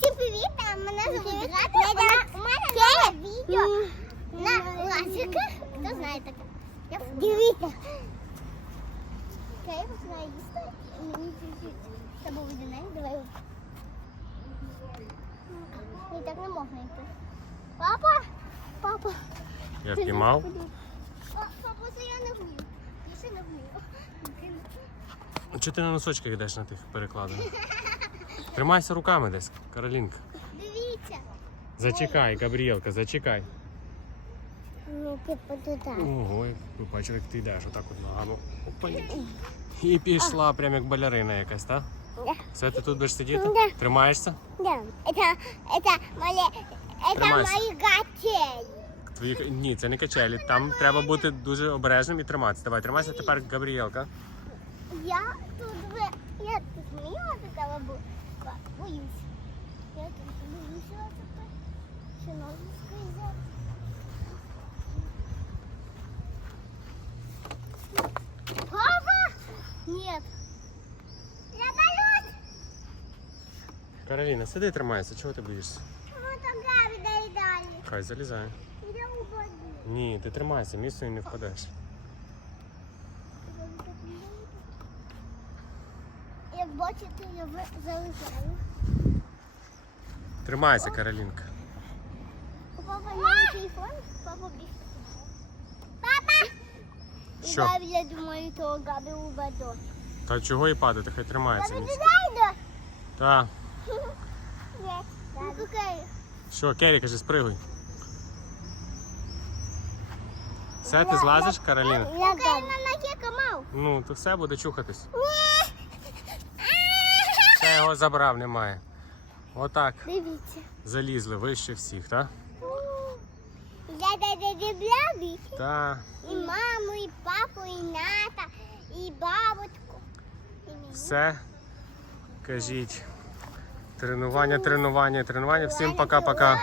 Всім привіт, а мене звуть Грати. У мене нове відео на лазиках. Хто знає таке? Я Дивіться. Окей, я починаю їсти. Мені чуть-чуть. Це був від неї, давай. І так не можна йти. Папа! Папа! Я впіймав. Па- Папа, це я не вмію. Я ще не вмію. Чого ти на носочках йдеш на тих перекладах? Тримайся руками десь, Каролінка. Дивіться. Зачекай, Габрієлка, зачекай. Ну, типу туди. Ого, як ви бачили, як ти йдеш отак от ногами. Опа. І пішла, прям як балерина якась, так? Да. Все, ти тут будеш сидіти? Да. Тримаєшся? Да. Это, это, мои, это Тримайся. мои гатели. Твої... Ні, це не качелі. Там треба бути дуже обережним і триматися. Давай, тримайся тепер, Габрієлка. Я тут, ви- я тут вміла такого бу- боюсь. Я тут боюся тепер. Ще ноги скрізять. Папа! Нет. Я боюсь. Кароліна, сиди тримайся, чого ти боїшся? Вот там Гарри доедали. Хай залізай. Я упаду. Ні, ти тримайся, місцем не впадеш. Як бачите, я залишаю. Тримайся, Каролінка. Папа є телефон, папа біг. Папа! І Що? Габі, я думаю, то Габі упаде. Та чого і падати, хай тримається Габі, ти місце. зайде? Та, Ні. Ну, какая? що, Керрі, каже, спригуй. Все, ти злазиш, Кароліна? Я Какая на ноге камал? Ну, то все буде чухатись. Все його забрав, немає. Отак. Дивіться. Залізли вище всіх, так? Я блябі. І маму, і папу, і ната, і бабочку. І. Все. Кажіть. Тренування, тренування, тренування. Всім пока-пока.